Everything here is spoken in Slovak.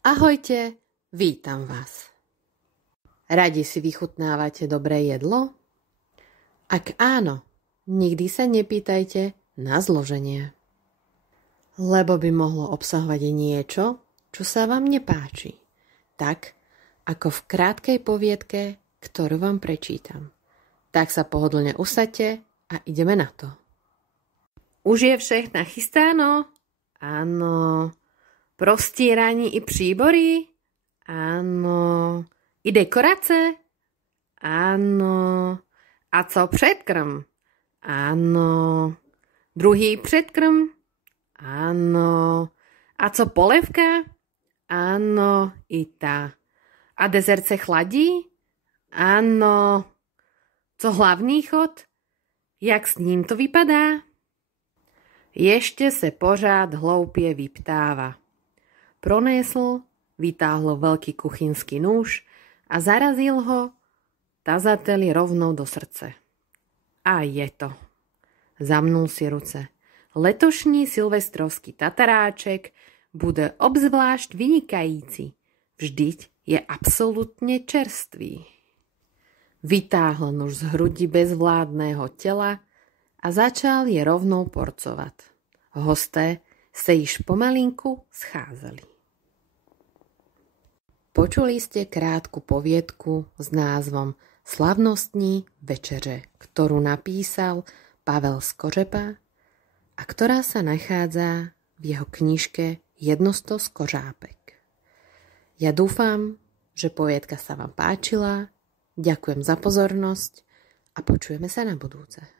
Ahojte, vítam vás. Radi si vychutnávate dobré jedlo? Ak áno, nikdy sa nepýtajte na zloženie. Lebo by mohlo obsahovať niečo, čo sa vám nepáči. Tak, ako v krátkej poviedke, ktorú vám prečítam. Tak sa pohodlne usaďte a ideme na to. Už je všechno nachystáno? Áno. Prostírání i příbory? Áno. I dekorace? Áno. A co předkrm? Áno. Druhý předkrm? Áno. A co polevka? Áno, i tá. A dezert se chladí? Áno. Co hlavní chod? Jak s ním to vypadá? Ještě se pořád hloupě vyptáva. Pronésl, vytáhl veľký kuchynský nůž a zarazil ho tazateli rovnou do srdce. A je to. Zamnul si ruce. Letošní silvestrovský tataráček bude obzvlášť vynikající. Vždyť je absolútne čerstvý. Vytáhl nůž z hrudi bezvládného tela a začal je rovnou porcovať. Hosté se již pomalinku scházeli. Počuli ste krátku poviedku s názvom Slavnostní večeře, ktorú napísal Pavel Skořepa a ktorá sa nachádza v jeho knižke Jednosto skořápek. Ja dúfam, že poviedka sa vám páčila, ďakujem za pozornosť a počujeme sa na budúce.